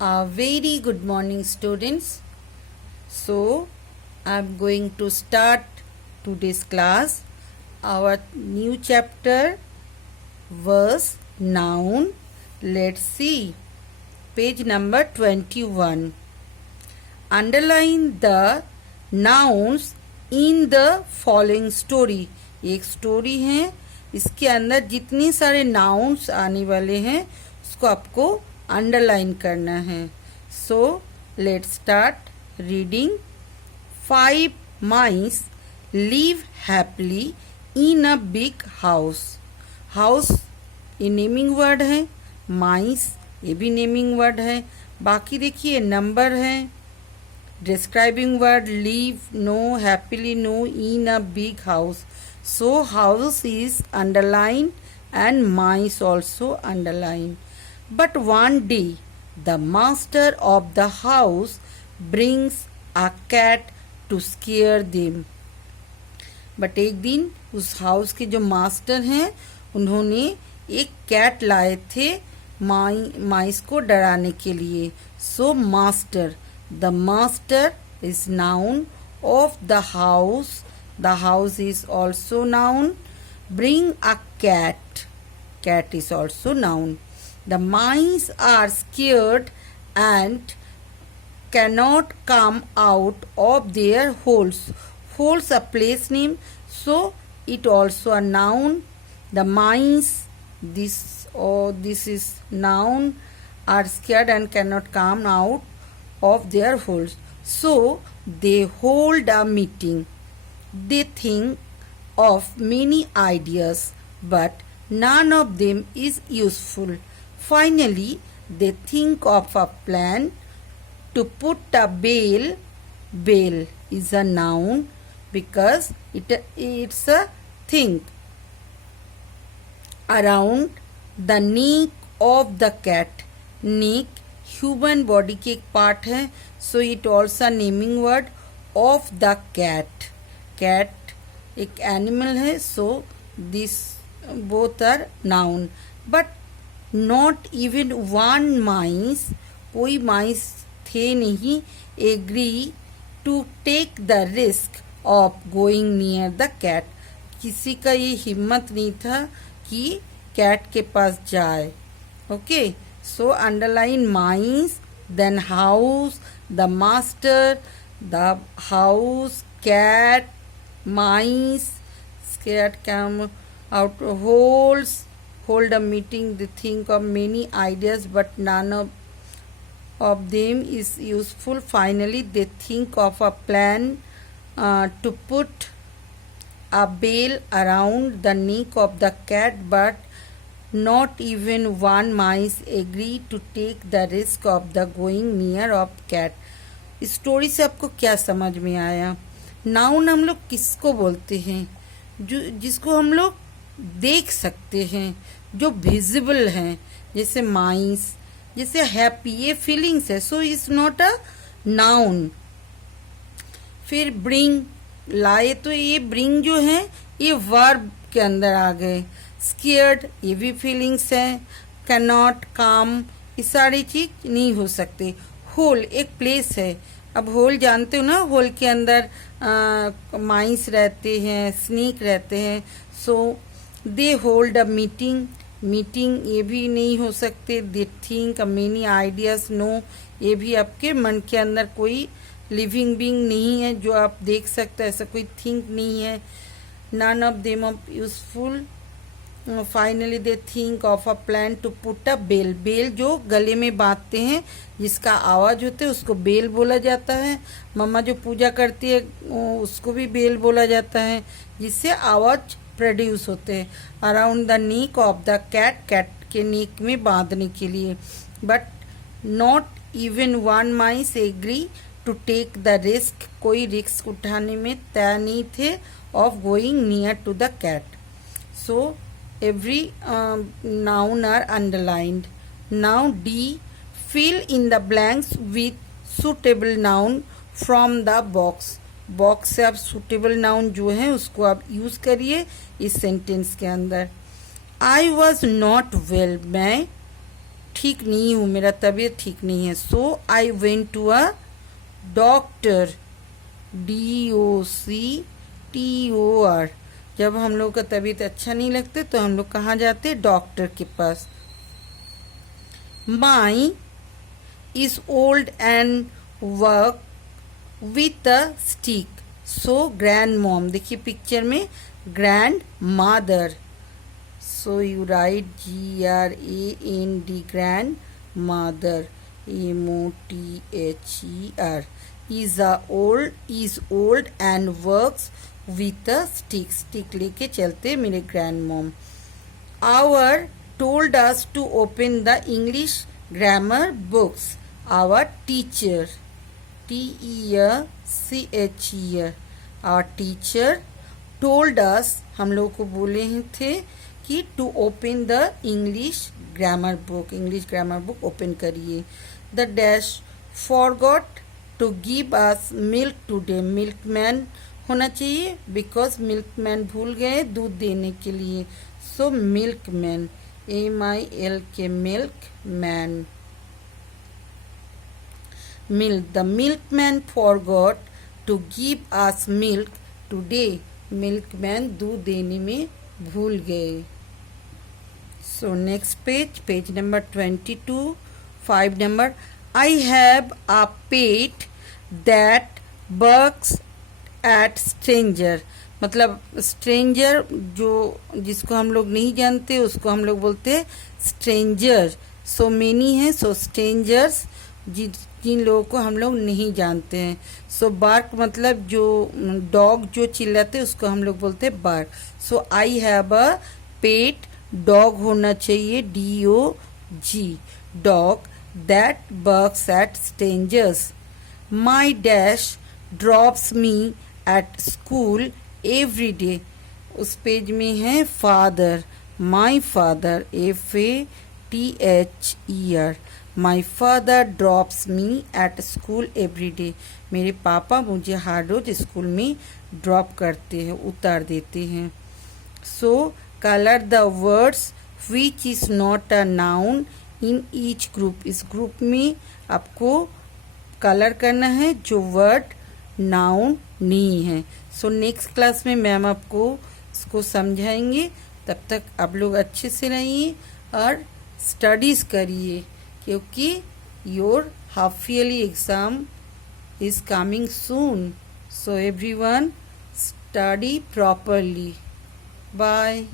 A very good morning, students. So, I'm going to start today's class. Our new chapter, verse noun. Let's see. Page number 21. Underline the nouns in the following story. एक story है, इसके अंदर जितने सारे nouns आने वाले हैं उसको आपको अंडरलाइन करना है. So let's start reading. 5 mice live happily in a big house. House ये नेमिंग वर्ड है, माइस ये भी नेमिंग वर्ड है. बाकी देखिए नंबर है, describing word live, no, happily, no, in a big house. So house is underlined and mice also underlined. But one day the master of the house brings a cat to scare them. But एक दिन उस house के जो master हैं उन्होंने एक cat लाए थे माइस को डराने के लिए. So master, the master is noun of the house. The house is also noun. Bring a cat. Cat is also noun. The mice are scared and cannot come out of their holes. Holes a place name, so it also a noun. The mice, this is noun, are scared and cannot come out of their holes. So they hold a meeting. They think of many ideas, but none of them is useful. Finally, they think of a plan to put a bale. Bale is a noun because it's a thing around the neck of the cat. Neck human body के एक part है, so it also a naming word of the cat. Cat एक animal है, so this both are noun. But not even one mice, कोई mice थे नहीं, agree to take the risk of going near the cat. किसी का ये हिम्मत नहीं था कि कैट के पास जाए. Okay, so underline mice, then house, the master, the house, cat, mice, scared come out of holes, hold a meeting. They think of many ideas, but none of them is useful. Finally, they think of a plan to put a bale around the neck of the cat, but not even one mice agree to take the risk of the going near of cat. इस story से आपको क्या समझ में आया? Noun हम लोग किसको बोलते हैं? जो जिसको हम लोग देख सकते हैं, जो विजिबल हैं, जैसे माइस, जैसे हैप्पी, ये फीलिंग्स है, so is not a noun. फिर ब्रिंग, लाए, तो ये ब्रिंग जो है ये वर्ब के अंदर आ गए. स्केयर्ड ये भी फीलिंग्स है. कैन नॉट, काम, ये सारी चीज नहीं हो सकते. होल एक प्लेस है. अब होल जानते हो ना, होल के अंदर माइस रहते हैं, स्नेक रहते हैं. So they hold a meeting. Meeting ये भी नहीं हो सकते. They think many ideas. No, ये भी आपके मन के अंदर कोई लिविंग बीइंग नहीं है जो आप देख सकते, ऐसा कोई थिंक नहीं है. None of them of useful. Finally they think of a plan to put a bell. Bell जो गले में बांधते हैं, जिसका आवाज होता है उसको बेल बोला जाता है. मम्मा जो पूजा करती है उसको भी बेल बोला जाता है, जिससे आवाज प्रोड्यूस होते हैं. Around the neck of the cat, cat के नेक में बांधने के लिए. But not even one mice agree to take the risk, कोई रिस्क उठाने में तैयार नहीं थे, of going near to the cat. So every noun are underlined. Now D, fill in the blanks with suitable noun from the box. Box से आप suitable noun जो है उसको आप यूज करिए इस सेंटेंस के अंदर. I was not well, मैं ठीक नहीं हूँ, मेरा तबीयत ठीक नहीं है। So I went to a doctor, DOCTOR। जब हम लोग का तबीयत अच्छा नहीं लगता तो हम लोग कहाँ जाते, डॉक्टर के पास। My is old and work with a stick, so grand mom. देखिए पिक्चर में grand mother, so you write GRAND, grand mother, MOTHER। is old and works with a stick, stick लेके चलते मेरे grand mom. our told us to open the English grammar books, our teacher, TEACHER, our teacher told us, हम लोग को बोले थे कि to open the English grammar book, English grammar book open करिए। the dash forgot to give us milk today, milkman होना चाहिए because milkman भूल गए दूध देने के लिए, so milkman, MILK, milkman। milk, the milkman forgot to give us milk today, milkman दूध देने में भूल गए। so next page, page number 22, 5 number, I have a pet that barks at stranger। मतलब स्ट्रेंजर जो जिसको हम लोग नहीं जानते उसको हम लोग बोलते हैं स्ट्रेंजर। सो मेनी है, सो स्ट्रेंजर्स जिन लोगों को हम लोग नहीं जानते हैं। सो बार्क मतलब जो डॉग जो चिल्लाते हैं उसको हम लोग बोलते हैं bark. So I have a pet, dog होना चाहिए DOG, dog that barks at strangers। my dash drops me at school every day, उस पेज में है father, my father, FATHER, my father drops me at school every day, मेरे पापा मुझे हर रोज school में drop करते हैं, उतार देते हैं। so color the words which is not a noun in each group, इस ग्रुप में आपको कलर करना है जो वर्ड नाउन नहीं है। सो नेक्स्ट क्लास में मैम आपको इसको समझाएंगे, तब तक आप लोग अच्छे से रहिए और स्टडीज़ करिए क्योंकि your half yearly exam is coming soon. So everyone study properly. Bye.